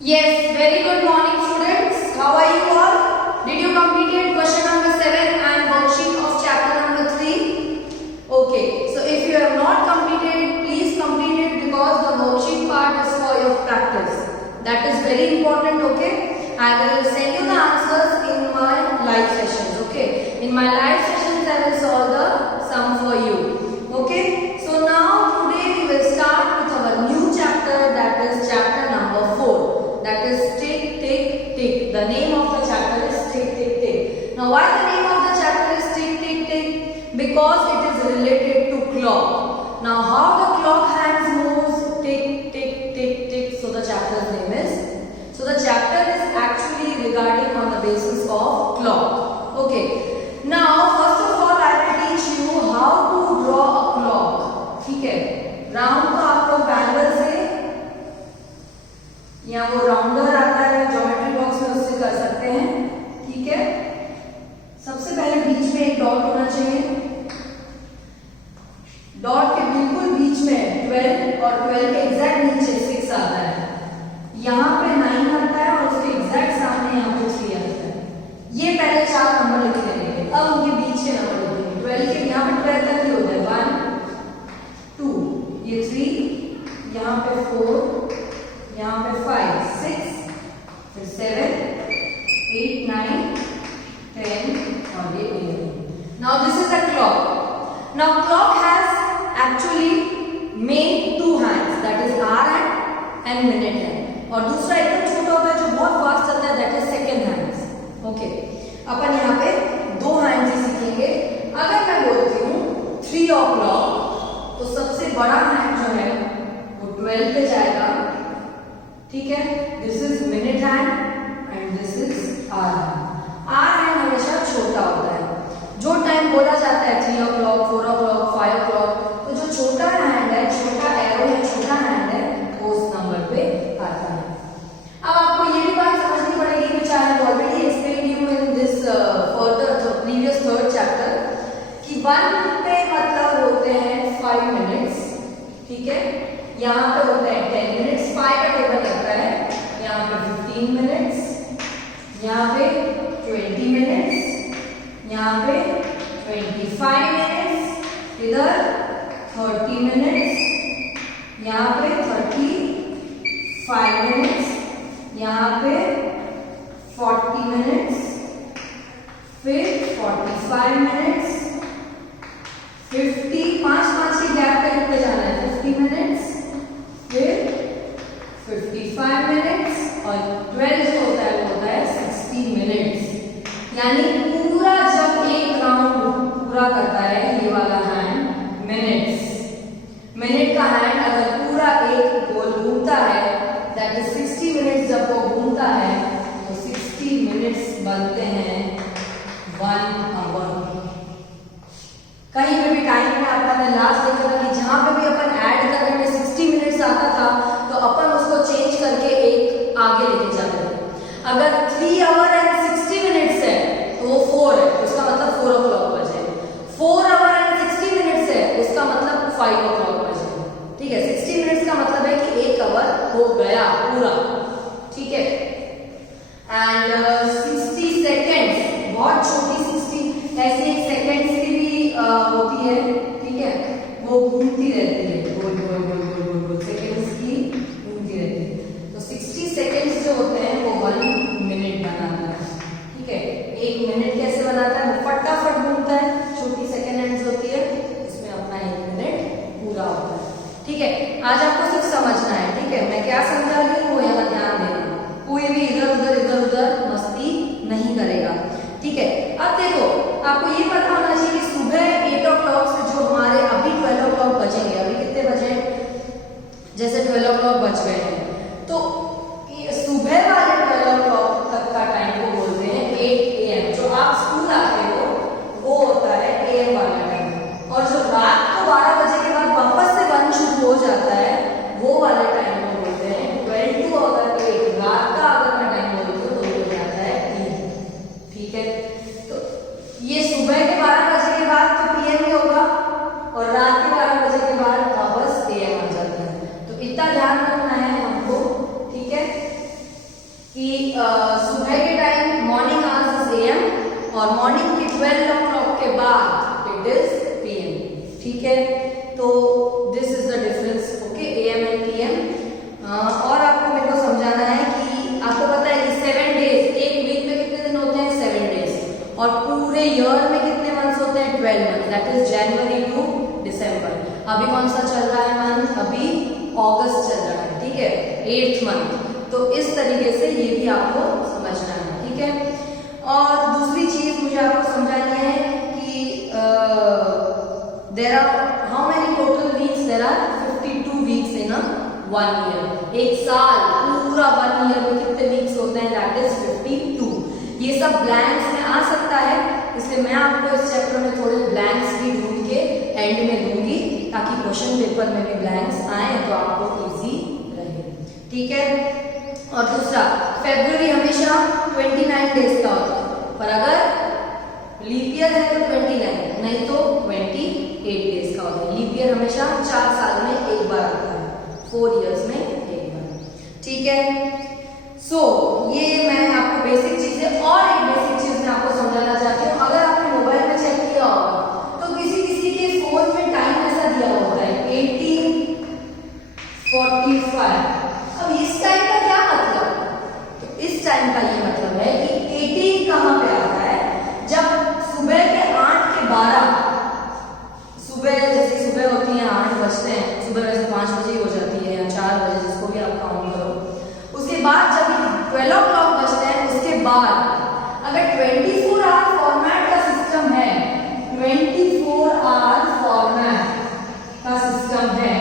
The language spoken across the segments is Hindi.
Yes, very good morning students. How are you all? Did you complete question number 7 and worksheet of chapter number 3? Okay, so if you have not completed, please complete it because the worksheet part is for your practice. That is very important, okay? I will send you the answers in my live sessions, okay? In my live sessions, I will solve the sum for you, okay? So now today we will start with our new chapter, that is chapter number 4. That is tick, tick, tick. The name of the chapter is tick, tick, tick. Now why the name of the chapter is tick, tick, tick? Because it is related to clock. Now how the clock hands moves, tick, tick, tick, tick. So the chapter's name is. So the chapter is actually regarding on the basis of clock. Okay. Now first of all I will teach you how to draw a clock. ठीक है. राउंड को आप लोग बैंगल से या वो राउंडर आता है ज्योमेट्री बॉक्स में उससे कर सकते हैं. ठीक है. सबसे पहले बीच में एक डॉट होना चाहिए. डॉट के बिल्कुल बीच में 12 और 12 के एग्जैक्ट नीचे 6 आता है. यहाँ पे 9 आता है और उसके एग्जैक्ट सामने यहाँ पे 3 आता है. ये पहले 4 नंबर लिख लेंगे. अब उनके बीच के नंबर लिखेंगे. 12 के यहाँ पे 12 तक ही होता है. 1 2 ये 3 यहाँ पे 4 यहाँ पे 5 6 फिर 7 8 9 10 और ये 11. Now this is a clock. Now clock has actually made 2 hands, that is hour hand and minute hand. और दूसरा एकदम छोटा होता है जो बहुत फास्ट चलता है, that is second hands. Okay. अपन यहाँ पे 2 hands ही सीखेंगे. अगर मैं बोलती हूँ 3 o'clock तो सबसे बड़ा हैंड जो है वो 12 पे जाएगा. ठीक है. This is minute hand and this is hour hand. Hour hand हमेशा छोटा होता है. जो टाइम बोला जाता है 3 o'clock 4 o'clock 5 o'clock, तो जो छोटा हैंड है, छोटा एरो है, छोटा हैंड है, वो उस नंबर पे आता है. अब आपको ये भी बात समझनी पड़ेगी which I have already explained you in this further previous third chapter कि 1 पे मतलब होते हैं 5 minutes. ठीक है. यहाँ पे होता है 10 मिनट्स. 5 का टेबल लगता है. यहाँ पे 15 मिनट्स, यहाँ पे 20 मिनट्स, यहाँ पे 25 मिनट्स, इधर 30 मिनट्स, यहाँ पे 35 मिनट्स, यहाँ पे 40 मिनट्स, फिर 45 मिनट्स, 50 5 के गैप पे लिखते जाना है. 50 मिनट्स, फिर 55 मिनट्स और 12 जो होता है वो होता है 60 मिनट्स. यानी पूरा जब एक राउंड पूरा करता है ये वाला हैंड मिनट्स. मिनट का हैंड अगर पूरा एक गोल घूमता है दैट इज 60 मिनट्स. जब वो घूमता है तो 60 मिनट्स बनते हैं 1 आवर. कहीं पे भी टाइम में आपने लास्ट देखा था कि जहां पे भी अपन ऐड करने में 60 मिनट्स आता था तो अपन उसको चेंज करके एक आगे लेके जाते थे. अगर 3 आवर एंड 60 मिनट्स है तो वो 4 है, उसका मतलब 4 o'clock बजे. 4 आवर एंड 60 मिनट्स है उसका मतलब 5 o'clock बजे. ठीक है. 60 मिनट्स का मतलब है कि 1 आवर हो गया पूरा. ठीक है. एंड 60 सेकेंड्स बहुत छोटी 60 ऐसी एक सेकेंड्स की भी होती है. ठीक है. वो घूमती रहती है गोल गोल गोल गोल गोल गोल. सेकेंड्स की घूमती रहती है. तो 60 सेकेंड्स जो होते हैं वो 1 मिनट बनाता है. ठीक है. 1 मिनट कैसे बनाता है? वो फटाफट घूमता है. छोटी सेकेंड हैंड्स होती है, इसमें अपना 1 मिनट पूरा होता है. ठीक है. आज आपको सिर्फ समझना है. ठीक है. मैं क्या समझा रही हूँ वो यहाँ ध्यान देना. कोई भी इधर उधर मस्ती नहीं करेगा. ठीक है. अब देखो आपको ये पता होना चाहिए कि सुबह 8 o'clock से जो हमारे अभी 12 o'clock बजेंगे. अभी कितने बजे? जैसे 12 o'clock बज गए हैं तो सुबह वाले 12 o'clock तक का टाइम को बोलते हैं 8 AM. जो आप स्कूल आते हो वो होता है AM वाला टाइम. और जो रात को 12 बजे के बाद वापस से 1 शुरू हो जाता है वो वाले टाइम को बोलते हैं 12 to अगर 8 रात का अगर मैं टाइम बोलती हूँ तो वो हो जाता है PM. ठीक है. तो ये सुबह के 12 बजे के बाद तो PM ही होगा और रात के 12 बजे के बाद वापस AM आ जाता है. तो इतना ध्यान रखना है हमको. ठीक है. 8th month. तो इस तरीके से ये भी आपको समझना है, ठीक है। और दूसरी चीज मुझे आपको समझानी है कि there are how many total weeks, there are 52 weeks in a 1 year. एक साल पूरा 1 ईयर में कितने वीक्स होते हैं, दैट इज 52। ये सब ब्लैंक्स में आ सकता है, इसलिए मैं आपको इस चैप्टर में थोड़े ब्लैंक्स भी ढूंढ के एंड में दूंगी ताकि क्वेश्चन पेपर में भी ब्लैंक्स आए तो आपको इजी रहे, ठीक है। और दूसरा, फरवरी हमेशा 29 डेज का होता है, पर अगर लीप ईयर है तो 29, नहीं तो 28 डेज का होता है। लीप ईयर हमेशा 4 साल में एक बार आता है, 4 इयर्स में एक बार, ठीक है। सो ये मैं आपको बेसिक चीजें, और एक बेसिक चीज मैं आपको समझाना चाहती हूँ। अगर आपने मोबाइल में चेक किया होगा तो किसी किसी के फोन में टाइम ऐसा दिया होता है 18:45। अब इस टाइम का क्या मतलब, तो इस टाइम का ये मतलब है कि 18 कहाँ पे आता है, जब सुबह के 8 के 12, सुबह जैसे सुबह होती है 8 बजते हैं, सुबह वैसे 5 बजे हो जाती है या 4 बजे, जिसको भी आप काउंट करो। उसके बाद जब 12 o'clock बजते हैं, उसके बाद अगर 24 आवर फॉर्मेट का सिस्टम है, 24 आवर फॉर्मेट का सिस्टम है,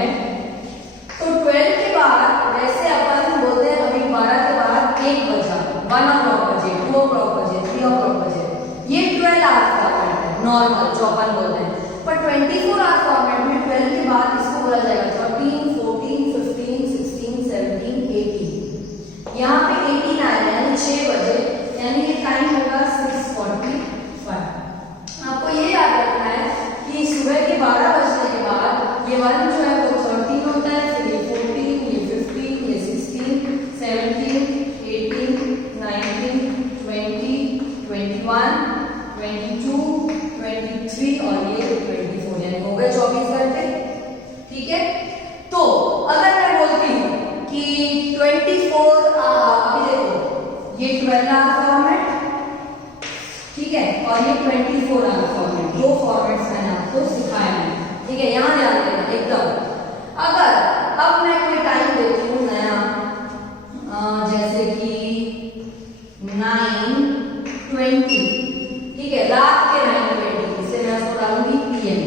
तो 12 के बाद वैसे अपन बोलते हैं अभी 12 के बाद 1 बजा, 1 o'clock बजे, 2 o'clock बजे, 3 o'clock बजे, ये 12 आवर फॉर्मेट है नॉर्मल जो अपन बोलते हैं। पर 24 आवर फॉर्मेट में 12 के बाद इसको बोला जाएगा 13, 14, 15, 16, 17, 18। यहाँ पे 18 आएगा यानी 6 बजे, यानी ये टाइम होगा 6:45। आपको ये याद रखना है कि सुबह के 12 बजने के बाद ये 1 जो है वो 13 होता है, फिर ये 14, ये 15, ये 16, 17, 18, 19, 20, 21, 22, 23 और ये 24, यानी हो गए 24 घंटे, ठीक है। तो अगर मैं बोलती हूँ कि 24 अभी देखो ये 12 आवर फॉर्मेट, ठीक है, और ये 24 आवर फॉर्मेट, दो फॉर्मेट्स मैंने आपको सिखाए हैं, ठीक है। यहां ध्यान देना एकदम। अगर अब मैं कोई टाइम देती हूँ नया, जैसे कि 9:20, ठीक है, रात के 9:20, इससे मैं उसको डालूंगी PM,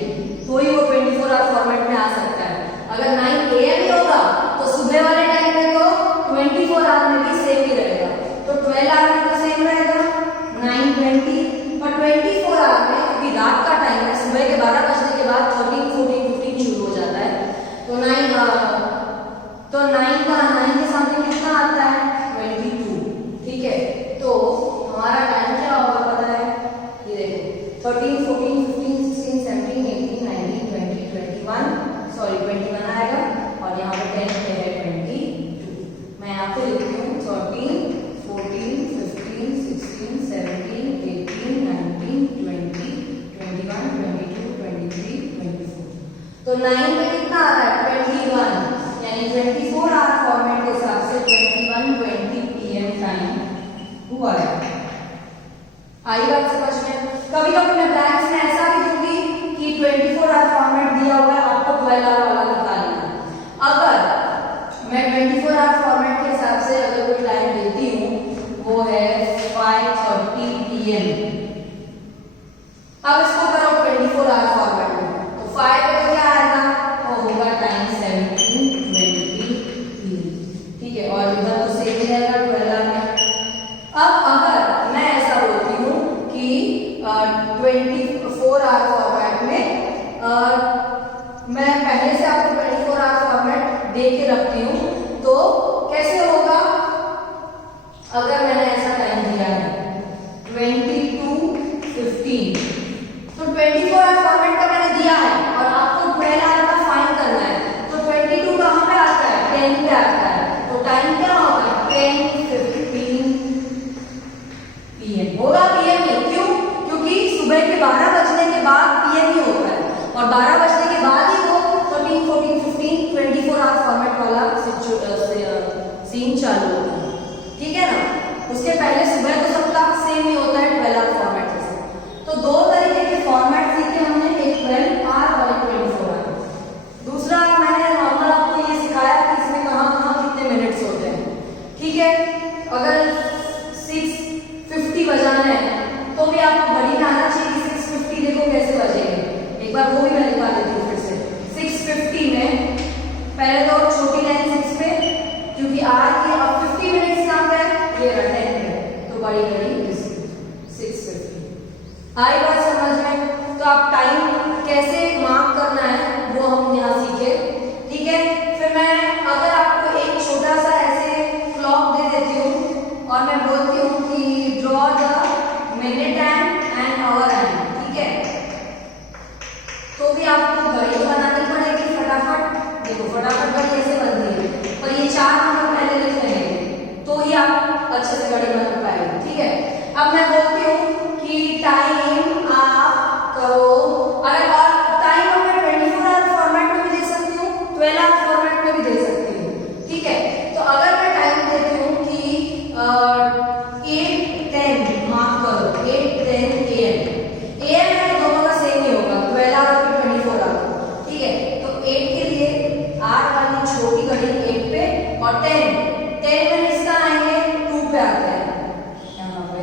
तो ही वो 24 आवर फॉर्मेट में आ सकता है। अगर 9 AM ही होगा तो सुबह वाले टाइम में तो 24 आवर में भी सेम ही रहेगा, तो 12 आवर में तो सेम रहेगा 9:20, पर 24 आवर में क्योंकि रात का टाइम है, सुबह के 12 बजने के बाद 13, 14, 15 शुरू हो जाता है, तो 9 के सामने कितना आता है 22, ठीक है। तो हमारा टाइम क्या होगा पता है, ये देखो 13, 14, 15, 16, 17, 18, 19, 20, 21 आएगा, और यहाँ पे 10 पे है 22। मैं यहाँ पे लिखती हूँ 13, 14, 15, 16, 17, 18, 19, 20, 21, 22, 23, 24। तो 9 में कितना आ रहा है 21, यानी 24 आवर फॉर्मेट के हिसाब से 21:20 PM टाइम हुआ है। आई बात समझ में? कभी कभी मैं ब्लैंक्स में ऐसा भी दूंगी कि 24 आवर फॉर्मेट दिया हुआ है, आपको 12 आवर वाला निकालना है। अगर मैं 24 आवर फॉर्मेट के हिसाब से अगर कोई टाइम देती हूँ, वो है 5:30 PM। अब इसको करो 24 आवर फॉर्मेट में, तो 5 पे तो क्या आएगा, वो होगा टाइम 17:20 PM, ठीक है, और इधर तो सेम ही रहेगा 12 में। अब अगर मैं ऐसा बोलती हूँ कि 24 आवर फॉर्मेट में मैं पहले से आपको 24 आवर फॉर्मेट दे के रखती हूँ, तो कैसे होगा, अगर मैंने ऐसा टाइम दिया है 22:15, तो 24 आवर फॉर्मेट का मैंने दिया है और आपको 12 आवर का फाइंड करना है, तो 22 कहाँ पे आता है 10 पे आता है, तो टाइम क्या होगा 10:15 PM होगा। PM में क्यों, क्योंकि सुबह के 12 बजने के बाद PM ही होता है, और 12 बजने के बाद ही वो 13, 14, 15, 24 आवर फॉर्मेट वाला सीन चालू होता है, ठीक है ना। उसके पहले सुबह तो सबका सेम ही होता है 12 आवर फॉर्मेट जैसे। तो दो तरीके के फॉर्मेट सीखे हमने, एक 12 आवर और एक 24 आवर। दूसरा मैंने नॉर्मल आपको ये सिखाया कि इसमें कहाँ कहाँ कितने मिनट्स होते हैं। क्योंकि आर के अब 50 मिनट्स कहाँ पे है, ये रहा 10 पे, तो बड़ी घड़ी 6:50। आई बात समझ में? तो आप टाइम कैसे मार्क करना है वो हम यहाँ सीखे, ठीक है। फिर मैं अगर आपको एक छोटा सा ऐसे क्लॉक दे देती हूँ और मैं बोलती हूँ कि draw the minute hand hour and, ठीक है, तो भी आपको घड़ी बनानी पड़ेगी फटाफट। देखो फटाफट घड़ी ऐसे बनती है, पर ये 4 नंबर पहले लिख लेंगे तो ही आप अच्छे से घड़ी बना पाएंगे, ठीक है। अब मैं बोलती हूँ कि टाइम आप करो, अगर टाइम अब मैं 24 आवर फॉर्मेट में भी दे सकती हूँ, 12 आवर फॉर्मेट में भी दे सकती हूँ, ठीक है। तो अगर मैं टाइम देती हूँ कि 8:10 मार्क करो, 8:10 AM है तो दोनों का सेम ही होगा, 12 आवर और 24 आवर, ठीक है। तो 8 के लिए आर वाली छोटी घड़ी 8 पे और 10 मिनट्स का आएंगे 2 पे आते हैं यहाँ पे,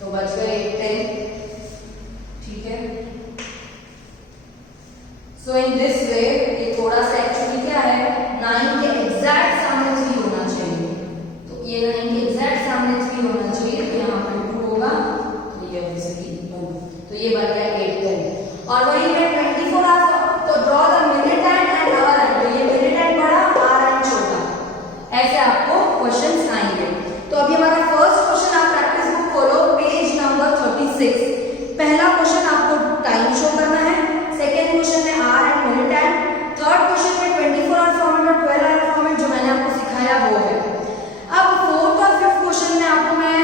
तो बच गए 8:10, ठीक है। सो इन दिस वे ये थोड़ा सा एक्चुअली क्या है, 9 के एग्जैक्ट सामने 3 होना चाहिए, तो ये 9 के एग्जैक्ट सामने 3 होना चाहिए, तो यहाँ पे 2 होगा, तो ये ऑब्वियसली 1, तो ये बन गया 8:10। और वही मैं 24 आवर्स, तो draw the minute hand hour hand, तो ये मिनट एंड बड़ा, आवर एंड छोटा, ऐसे आपको क्वेश्चंस आएंगे। तो अभी हमारा फर्स्ट क्वेश्चन, आप प्रैक्टिस बुक खोलो, पेज नंबर 36। पहला क्वेश्चन आपको टाइम शो करना है, सेकेंड क्वेश्चन में hour hand minute hand, third question में 24 आवर फॉर्मेट और 12 आवर फॉर्मेट जो मैंने आपको सिखाया वो है। अब फोर्थ और फिफ्थ क्वेश्चन में आपको मैं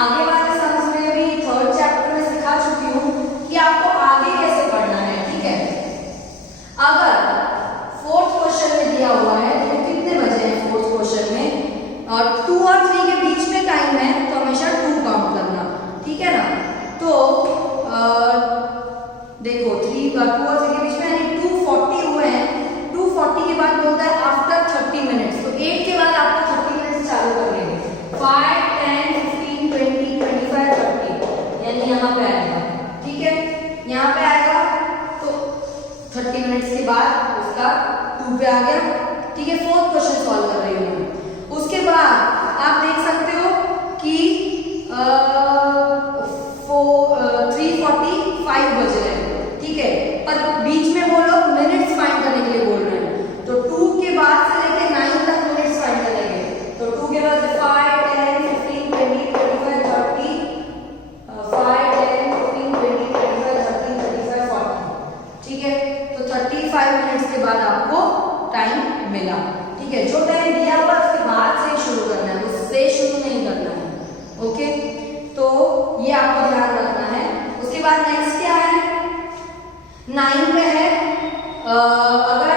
आगे वाले सम्स में भी थर्ड चैप्टर में सिखा चुकी हूँ कि आपको आगे कैसे पढ़ना है, ठीक है। अगर फोर्थ क्वेश्चन में दिया हुआ है तो कितने बजे हैं फोर्थ क्वेश्चन में, और 2 और 3 के बीच में टाइम है तो हमेशा 2 काउंट करना, ठीक है ना। तो देखो 2 और 3 के बीच में यानी 2:40 हुए हैं, 2:40 के बाद बोलता है आफ्टर 30 मिनट्स, तो 8 के बाद आपको 30 मिनट्स चालू कर लेंगे, 5, 10, 15, 20, 25, 30, यानी यहाँ पे आएगा, ठीक है, यहाँ पे आएगा, तो 30 मिनट्स के बाद उसका 2 पे आ गया, ठीक है। फोर्थ क्वेश्चन सॉल्व कर रही हूँ मैं। उसके बाद आप देख सकते हो कि 3:45 बज रहे हैं, ठीक है, पर बीच में वो लोग मिनट्स फाइंड करने के लिए बोल रहे हैं, तो 2 के बाद से लेके 9 तक मिनट्स फाइंड करेंगे, तो 2 के बाद 5, 10, 15, 20, 25, 30, 5, 10, 15, 20, 25, 30, 35, 40, ठीक है। तो 35 मिनट्स के बाद आपको टाइम मिला, ठीक है। जो टाइम दिया हुआ उसके बाद से शुरू करना है, उससे शुरू नहीं करना है, ओके। तो ये आपको ध्यान रखना है। उसके बाद नेक्स्ट क्या है, 9 पे है, अगर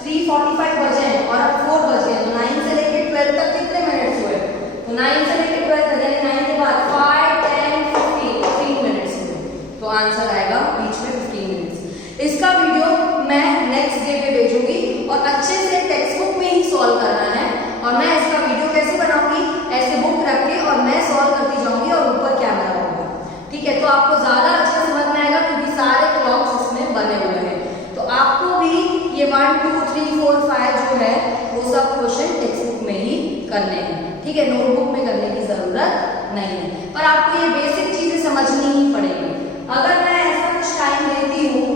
3:45 बजे हैं और अब 4 बजे हैं, तो 9 से लेके 12 तक कितने मिनट्स हुए, तो 9 से लेके 12 तक यानी 9 के बाद 5, 10, 15 मिनट्स हुए, तो आंसर आएगा बीच में 15 मिनट्स। इसका वीडियो मैं नेक्स्ट डे पे भेजूंगी और अच्छे से टेक्स्ट बुक में ही सॉल्व करना है, और मैं इसका वीडियो कैसे बनाऊंगी, ऐसे बुक रख के और मैं सॉल्व करती जाऊंगी और ऊपर कैमरा होगा, ठीक है। तो आपको ज्यादा अच्छा समझ में आएगा क्योंकि सारे क्लॉक्स इसमें बने हुए हैं, तो आपको भी ये 1, 2, 3, 4, 5 जो है वो सब क्वेश्चन टेक्स्ट बुक में ही करने हैं, ठीक है, नोटबुक में करने की जरूरत नहीं है, पर आपको ये बेसिक चीजें समझनी ही पड़ेगी। अगर मैं ऐसा कुछ टाइम देती हूँ,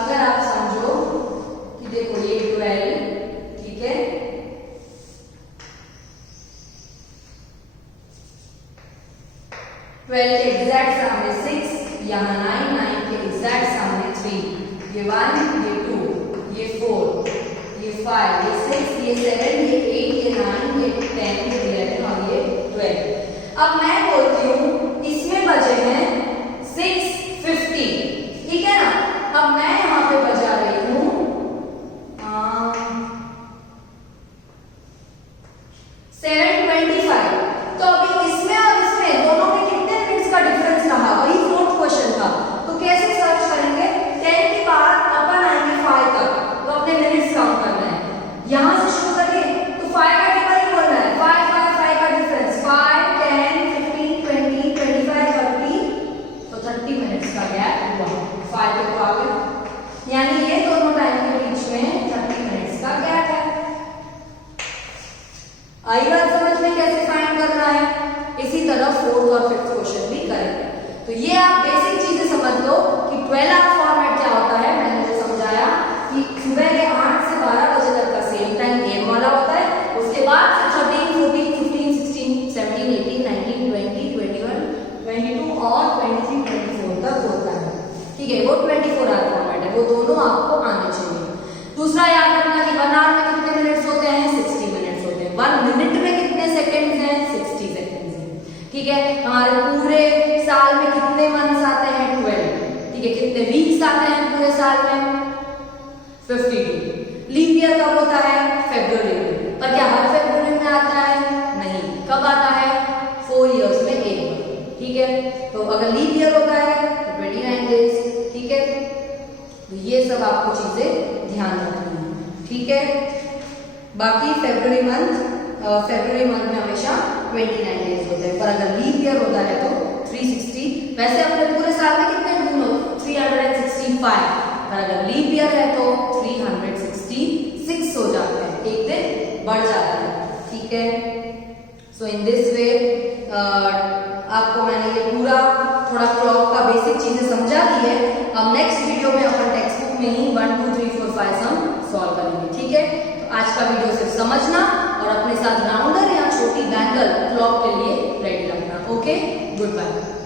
अगर आप समझो कि देखो ये 12, ठीक है, 12 के एग्जैक्ट सामने 6, यहाँ 9, 9 के एग्जैक्ट सामने 3, ये 1, ये 2, ये 4, ये 5, ये 6, ये 7, ये 8, ये 9, ये 10, ये 11 और ये 12। अब मैं बोलती हूँ इसमें बजे हैं 6:50, ठीक है ना। अब मैं यहाँ पे बजा रही हूँ 7:25, तो अभी इसमें और इसमें दोनों में कितने मिनट्स का डिफरेंस रहा, वही फोर्थ क्वेश्चन था, तो कैसे सर्च करेंगे, 10 के बाद अपन आएंगे 5 तक, तो अपने मिनट्स काउंट करना है, यहां से शुरू करिए तो 5 का टेबल ही बोलना है, 5 5 5 का डिफरेंस, 5, 10, दोनों आपको आने चाहिए। दूसरा याद रखना कि 1 आवर में कितने मिनट्स होते हैं, 60 मिनट्स होते हैं। 1 मिनट में कितने सेकंड्स हैं, 60 सेकंड्स हैं। ठीक है, हमारे पूरे साल में कितने मंथ्स आते हैं, 12। ठीक है, कितने वीक्स आते हैं पूरे साल में, 52। लीप ईयर कब होता है, फरवरी में। पर क्या हर फरवरी में आता है, नहीं। कब आता है, 4 इयर्स में एक बार। ठीक है, तो अगर लीप ईयर होता है तो 29 डेज। ठीक है, तो ये सब आपको चीजें ध्यान रखनी है। ठीक है, बाकी फरवरी मंथ में हमेशा 29 डेज होते हैं, पर अगर लीप ईयर होता है तो 360। वैसे अपने पूरे साल में कितने दिन होते, 365, पर अगर लीप ईयर है तो 366 हो जाते हैं, एक दिन बढ़ जाता है। ठीक है, सो इन दिस वे आपको मैंने ये पूरा थोड़ा क्लॉक का बेसिक चीजें समझा दी है। अब नेक्स्ट वीडियो में अपन टेक्स्ट बुक में ही 1 2 3 4 5 सम सॉल्व करेंगे। ठीक है, तो आज का वीडियो सिर्फ समझना और अपने साथ राउंडर या छोटी बैंगल क्लॉक के लिए रेडी रखना। Okay, good bye.